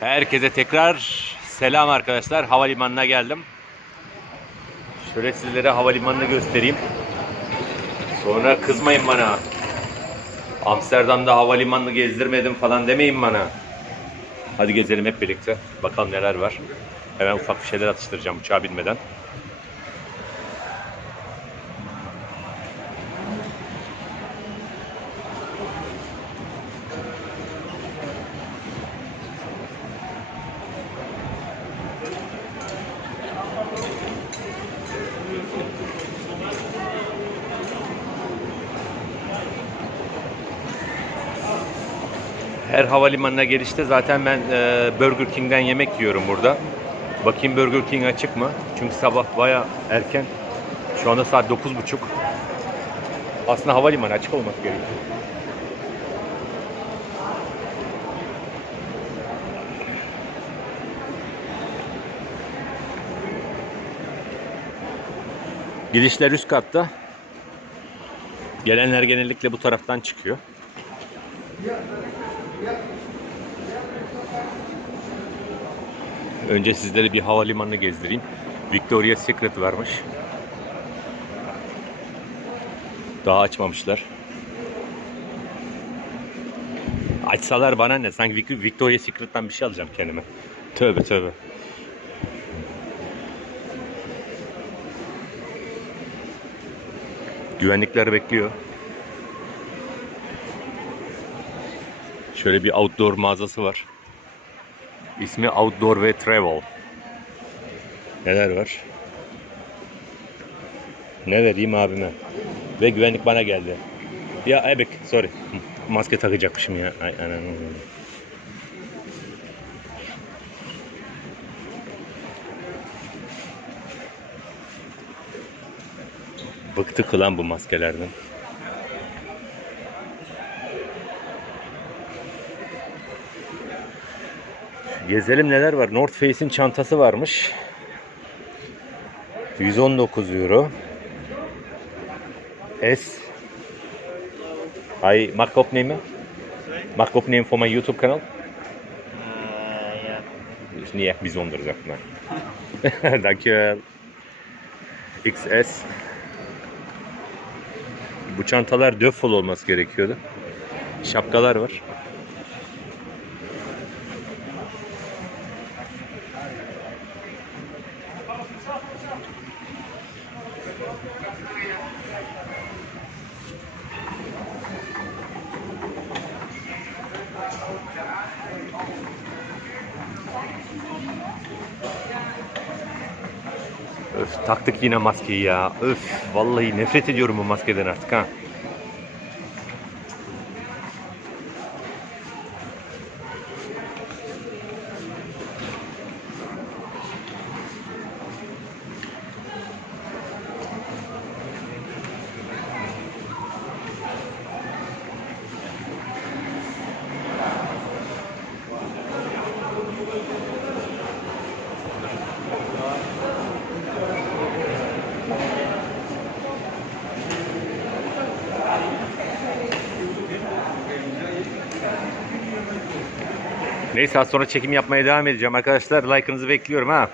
Herkese tekrar selam arkadaşlar. Havalimanına geldim. Şöyle sizlere havalimanını göstereyim. Sonra kızmayın bana. Amsterdam'da havalimanını gezdirmedim falan demeyin bana. Hadi gezelim hep birlikte. Bakalım neler var. Hemen ufak bir şeyler atıştıracağım uçağa binmeden. Her havalimanına gelişte zaten ben e, Burger King'den yemek yiyorum burada. Bakayım Burger King açık mı? Çünkü sabah baya erken. Şu anda saat 9.30. Aslında havalimanı açık olması gerekiyor. Girişler üst katta. Gelenler genellikle bu taraftan çıkıyor. Önce sizlere bir havalimanını gezdireyim. Victoria's Secret varmış. Daha açmamışlar. Açsalar bana ne? Sanki Vic- Victoria's Secret'tan bir şey alacağım kendime. Tövbe tövbe. Güvenlikler bekliyor. Şöyle bir outdoor mağazası var. İsmi Outdoor ve Travel. Neler var? Ne vereyim abime? Ve güvenlik bana geldi. Ya ebek sorry. Maske takacakmışım ya. Ay anam. Bıktık lan bu maskelerden. Gezelim neler var. North Face'in çantası varmış. 119 euro. S. I markup name? Markup name for my YouTube kanal? niet echt bijzonder, zeg maar. Dankjewel. XS. Bu çantalar döffel olması gerekiyordu. Şapkalar var. Öf taktık yine maskeyi ya. Öf vallahi nefret ediyorum bu maskeden artık ha. Neyse az sonra çekim yapmaya devam edeceğim arkadaşlar. Like'ınızı bekliyorum ha.